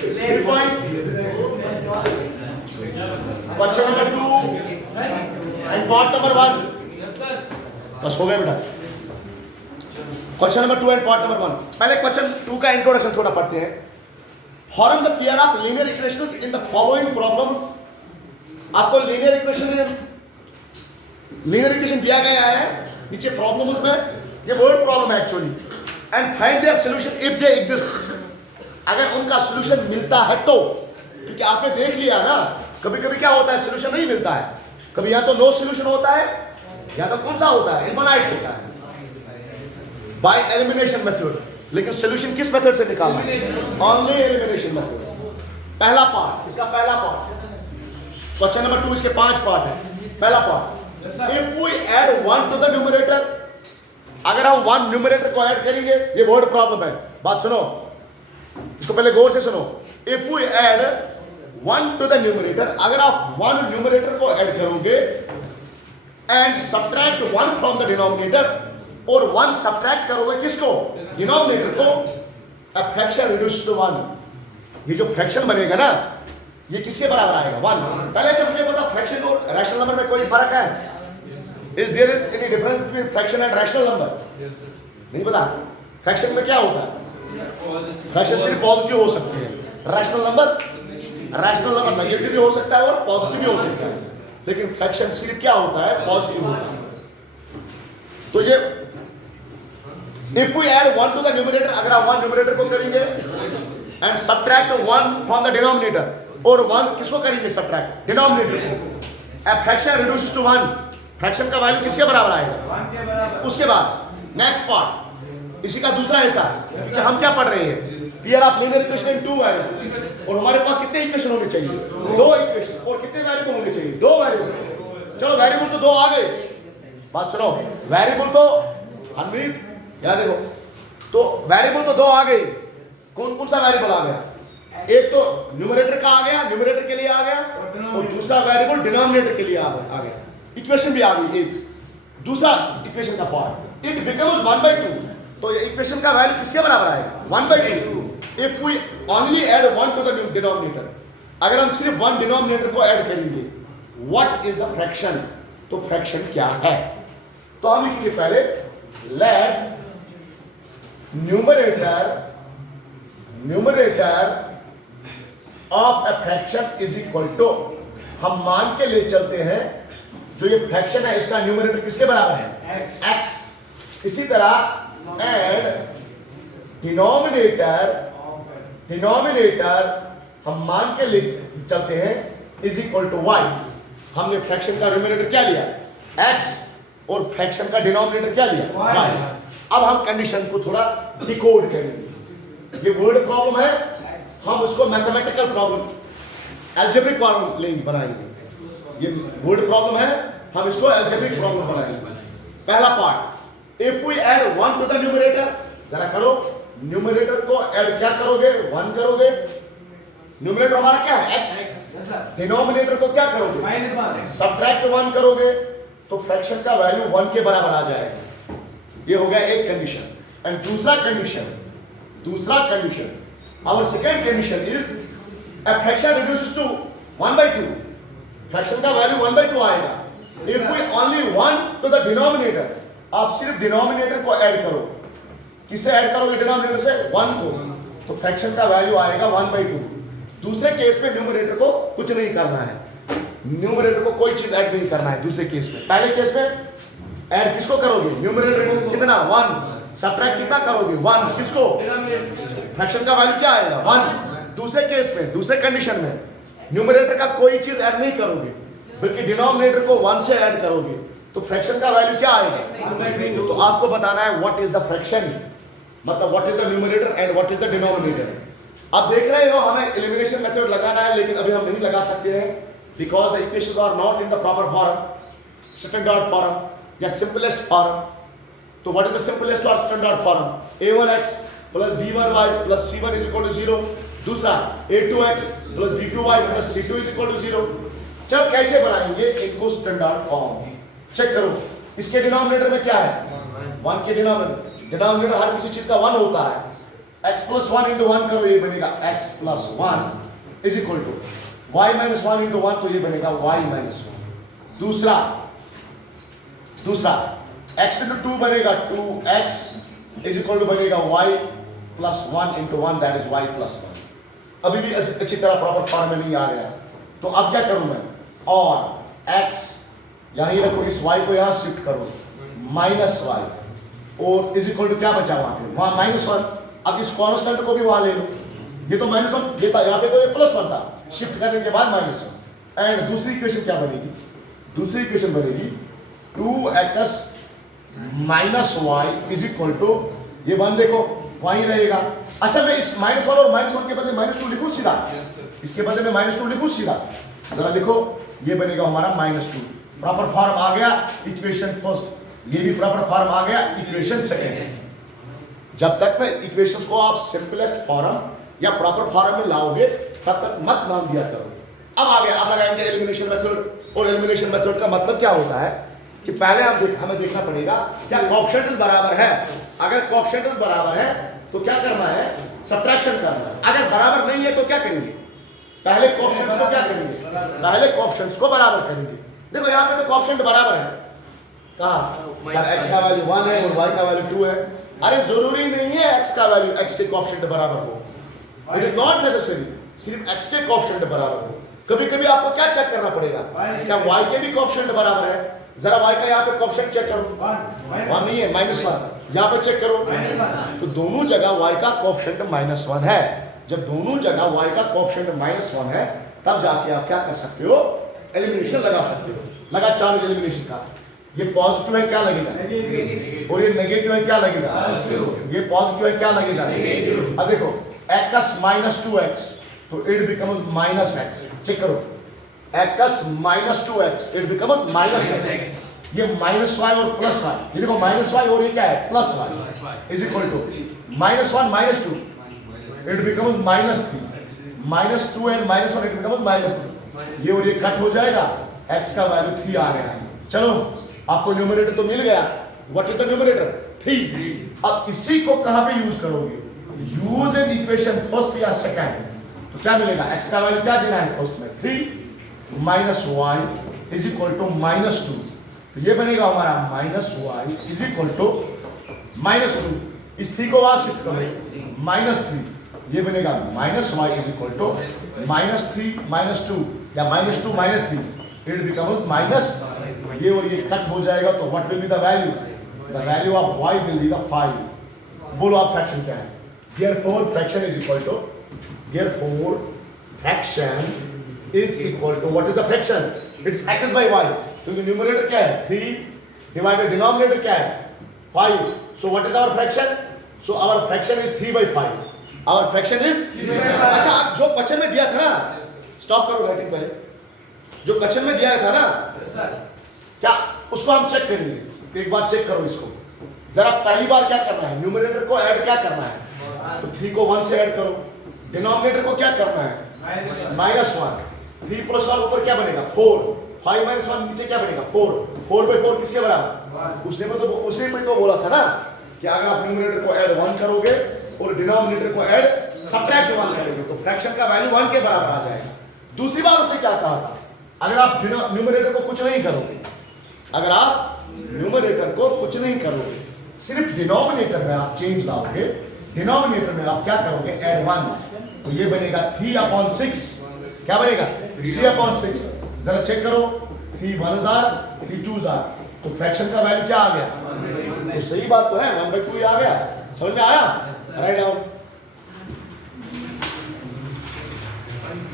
3 point. Question number 2 and part number 1. बस हो गया बेटा. Question number 2 and part number 1. पहले क्वेश्चन 2 का इंट्रोडक्शन थोड़ा पढ़ते हैं. Form the pair of linear equation in the following problems. आपको लीनियर इक्वेशन दिया गया है, नीचे प्रॉब्लम उसमें, ये वर्ड प्रॉब्लम है actually. And find their solution if they exist. अगर उनका सॉल्यूशन मिलता है तो, क्योंकि आपने देख लिया ना कभी कभी क्या होता है, सॉल्यूशन नहीं मिलता है. कभी या तो नो सॉल्यूशन होता है या तो कौन सा होता है, इनफाइनाइट होता है बाय एलिमिनेशन मेथड. लेकिन सॉल्यूशन किस मेथड से निकालना है? Only elimination method. पहला पार्ट, इसका पहला पार्ट. क्वेश्चन नंबर 2 इसके 5 पार्ट है. पहला part, if we add 1 to the numerator. अगर हम 1 न्यूमरेटर को ऐड करेंगे, ये वर्ड प्रॉब्लम है, बात सुनो, इसको पहले गौर से सुनो. If we add 1 to the numerator, अगर आप 1 न्यूमरेटर को ऐड करोगे and subtract 1 from the denominator, और 1 सब्ट्रैक्ट करोगे किसको? डिनोमिनेटर को. A fraction reduce to 1. ये जो फ्रैक्शन बनेगा ना, ये किसके बराबर आएगा? 1. पहले से मुझे पता फ्रैक्शन और रैशनल नंबर में कोई फर्क है? Is there any difference between fraction and rational number? नहीं पता. फ्रैक्शन में क्या होता है? फ्रैक्शन सिर्फ पॉजिटिव हो सकते हैं. रैशनल नंबर नेगेटिव भी हो सकता है और पॉजिटिव भी हो सकता है. लेकिन फ्रैक्शन सिर्फ क्या होता है? पॉजिटिव होता है. तो ये if we add 1 to the numerator, अगर आप 1 न्यूमरेटर को करेंगे and subtract 1 from the denominator, और 1 किसको करेंगे? सब्ट्रैक्ट डिनोमिनेटर को. A fraction reduces to 1. Fraction का वैल्यू किसके बराबर आएगा? 1 के बराबर. उसके बाद नेक्स्ट पार्ट, इसी का दूसरा हिस्सा, क्योंकि हम क्या पढ़ रहे हैं? Pair of linear equation in 2 variable. और हमारे पास कितने इक्वेशन होने चाहिए? 2 इक्वेशन. और कितने वेरिएबल होने चाहिए? 2 वेरिएबल. चलो वेरिएबल तो 2 आ गए. बात सुनो, वेरिएबल तो अनमीत याद देखो, तो वेरिएबल तो 2 आ गए. कौन कौन सा वेरिएबल आ गया? एक तो न्यूमरेटर का आ गया, न्यूमरेटर के लिए आ गया, और दूसरा वेरिएबल डिनोमिनेटर के लिए आ गया. इक्वेशन भी आ गई एक. दूसरा इक्वेशन का पार्ट, इट बिकम्स 1/2. तो ये इक्वेशन का वैल्यू किसके बराबर आएगा? 1/2. If we only add 1 to the denominator, अगर हम सिर्फ 1 डिनोमिनेटर को ऐड करेंगे, व्हाट इज द फ्रैक्शन? तो फ्रैक्शन क्या है? तो हम लिखेंगे पहले, let numerator of a fraction is equal to, हम मान के ले चलते हैं जो ये फ्रैक्शन है इसका न्यूमरेटर किसके बराबर है? x. इसी तरह एंड डिनोमिनेटर हम मान के ले चलते हैं इज इक्वल टू y. हमने फ्रैक्शन का न्यूमरेटर क्या लिया? x, और फ्रैक्शन का डिनोमिनेटर क्या लिया? y. अब हम कंडीशन को थोड़ा डिकोड करेंगे. ये वर्ड प्रॉब्लम है, हम उसको मैथमेटिकल प्रॉब्लम, अलजेब्रिक प्रॉब्लम बनाएंगे. ये वर्ड प्रॉब्लम है, हम इसको अलजेब्रिक प्रॉब्लम बनाएंगे. पहला part, if we add 1 to the numerator, जरा करो, न्यूमरेटर को ऐड क्या करोगे? 1 करोगे. न्यूमरेटर हमारा क्या है? x. डिनोमिनेटर को क्या करोगे? -1. सब्ट्रैक्ट 1 करोगे तो फ्रैक्शन का वैल्यू 1 के बराबर आ जाएगा. ये हो गया एक कंडीशन. एंड दूसरा condition, our second condition is a fraction reduces to 1/2. Fraction का वैल्यू 1/2 आएगा. If we only 1 to the denominator, आप सिर्फ डिनोमिनेटर को ऐड करो. किससे ऐड करोगे? डिनोमिनेटर से 1 को, तो फ्रैक्शन का वैल्यू आएगा 1/2. दूसरे केस में न्यूमरेटर को कुछ नहीं करना है, न्यूमरेटर को कोई चीज ऐड नहीं करना है दूसरे केस में. पहले केस में ऐड किसको करोगे? न्यूमरेटर को. कितना? 1. सब्ट्रैक्ट कितना करोगे? 1. किसको? फ्रैक्शन का वैल्यू क्या आएगा? 1. दूसरे केस में, दूसरे कंडीशन में न्यूमरेटर का कोई चीज ऐड नहीं करोगे, बल्कि डिनोमिनेटर को 1 से ऐड करोगे, तो फ्रैक्शन का वैल्यू क्या आएगा? 1/2. तो आपको बताना है व्हाट इज द फ्रैक्शन, मतलब what is the numerator and what is the denominator. अब देख रहे हो हमें एलिमिनेशन मेथड लगाना है, लेकिन अभी हम नहीं लगा सकते हैं because the equations are not in the proper form, standard form या सिंपलेस्ट फॉर्म. तो व्हाट इज द सिंपलेस्ट और standard form? a1x plus b1y plus c1 is equal to 0. दूसरा a2x plus b2y plus c2 is equal to 0. चलो कैसे बनाएंगे इनको standard form? Check करो, इसके डिनोमिनेटर में क्या है? 1 के डिनोमिनेटर हर किसी चीज का 1 होता है. x प्लस 1 इंटू 1 करो, ये बनेगा x plus 1 is equal to y minus 1 into 1, तो ये बनेगा y माइनस 1। दूसरा x इंटू 2 बनेगा 2x इज इक्वल टू बनेगा y plus 1 into 1, that is y plus 1। अभी भी अच्छी तरह प्रॉपर फॉर्म में नहीं आ गया, तो अब क्या करूं मैं, और x यहीं रखो, इस y को यहां शिफ्ट करो, माइनस y, और इज इक्वल टू क्या बचा वहां पे, वहां माइनस 1। अब इस कांस्टेंट को भी वहां ले लो, ये तो माइनस 1 ये था, यहाँ पे तो ये प्लस 1 था, शिफ्ट करने के बाद माइनस 1। एंड दूसरी इक्वेशन क्या बनेगी, दूसरी इक्वेशन बनेगी 2x minus y is equal to, ये 1 देखो वहीं रहेगा। अच्छा मैं इस माइनस 1 और माइनस 1 के बदले माइनस 2 लिखूं सीधा, इसके बदले में माइनस 2 लिखूं सीधा, जरा लिखो, ये बनेगा हमारा माइनस 2। प्रॉपर फॉर्म आ गया इक्वेशन फर्स्ट, ये भी प्रॉपर फॉर्म आ गया इक्वेशन सेकेंड। जब तक में इक्वेशंस को आप सिंपलेस्ट फॉर्म या प्रॉपर फॉर्म में लाओगे तब तक मत नाम दिया करो। अब आ गया, अब लगाएंगे एलिमिनेशन मेथड। और एलिमिनेशन मेथड का मतलब क्या होता है कि पहले हमें देखना पड़ेगा क्या कोएफिशिएंट्स बराबर है। अगर कोएफिशिएंट्स बराबर है तो क्या करना है, सब्ट्रैक्शन करना है। अगर बराबर नहीं है तो क्या करेंगे, पहले कोएफिशिएंट्स को क्या करेंगे, पहले कोएफिशिएंट्स को बराबर करेंगे। देखो यहाँ पे तो कोएफिशिएंट बराबर है, कहाँ सर x का वैल्यू 1 है और y का वैल्यू 2 है। अरे जरूरी नहीं है x का वैल्यू x के कोएफिशिएंट बराबर हो, इट इज नॉट नेसेसरी सिर्फ x के कोएफिशिएंट बराबर हो। कभी कभी आपको क्या चेक करना पड़ेगा, क्या y के भी कोएफिशिएंट बराबर है। जरा y का यहाँ पे कोएफिशिएंट चेक करो, 1 नहीं है, -1। यहाँ पे चेक करो, तो दोनों जगह y का कोएफिशिएंट -1 है। जब दोनों जगह y का कोएफिशिएंट -1 है तब जाके आप क्या कर सकते हो, एलिमिनेशन लगा सकते हो। लगा चार्ज एलिमिनेशन का, ये पॉजिटिव है क्या लगेगा, और ये नेगेटिव है क्या लगेगा, ये पॉजिटिव है क्या लगेगा, अब देखो x माइनस 2x तो it becomes minus x। Check करो, x minus 2x it becomes minus x। ये माइनस y और प्लस y, ये देखो माइनस y और ये क्या है, plus y is equal to -1 -2 it becomes -3, -2 and -1 it becomes -3। ये और ये कट हो जाएगा, x का वैल्यू 3 आ गया। चलो आपको न्यूमरेटर तो मिल गया, व्हाट इज द न्यूमरेटर, 3। अब इसी को कहां पे यूज करोगे, यूज इन इक्वेशन फर्स्ट या सेकंड। तो क्या मिलेगा, x का वैल्यू क्या देना है फर्स्ट में 3 minus y is equal to -2। तो ये बनेगा हमारा -y इज इक्वल टू -2। इस 3 को वहां शिफ्ट करो, -3, ये बनेगा -y इज इक्वल टू -3 -2 या -2 -3 इट बिकम्स माइनस, ये और ये कट हो जाएगा। तो what will be the value, the value of y will be the 5। बोलो आप फ्रैक्शन क्या है, therefore fraction is equal to, therefore fraction is equal to, what is the fraction, it's x by y। तो ये numerator क्या है 3 divided denominator क्या है 5। so what is our fraction, so our fraction is 3 by 5, our fraction is 3 by 5। अच्छा जो question में दिया था ना, स्टॉप करो राइटिंग पहले, जो क्वेश्चन में दिया था ना क्या, उसको हम चेक करेंगे। एक बार चेक करो इसको जरा, पहली बार क्या करना है, न्यूमरेटर को ऐड क्या करना है, तो 3 को 1 से ऐड करो, डिनोमिनेटर को क्या करना है -1, 3 प्लस 1 ऊपर क्या बनेगा 4, 5 माइनस 1 नीचे क्या बनेगा 4, 4 by 4 किसके बराबर, उसने में तो बोला था ना कि अगर आप न्यूमरेटर को ऐड 1 करोगे और डिनोमिनेटर को ऐड सब्ट्रैक्ट 1 करोगे तो फ्रैक्शन का वैल्यू 1 के बराबर आ जाएगा। दूसरी बार उसने क्या कहा था, अगर आप न्यूमरेटर को कुछ नहीं करोगे, अगर आप न्यूमरेटर को कुछ नहीं करोगे, सिर्फ डिनोमिनेटर में आप चेंज लाओगे, डिनोमिनेटर में आप क्या करोगे ऐड 1, तो ये बनेगा 3/6। क्या बनेगा 3/6। जरा चेक करो, 3 1 जार 3 2 जार, तो फ्रैक्शन का वैल्यू क्या आ गया, तो सही बात तो है 1/2 आ गया। समझ में आया, राइट डाउन।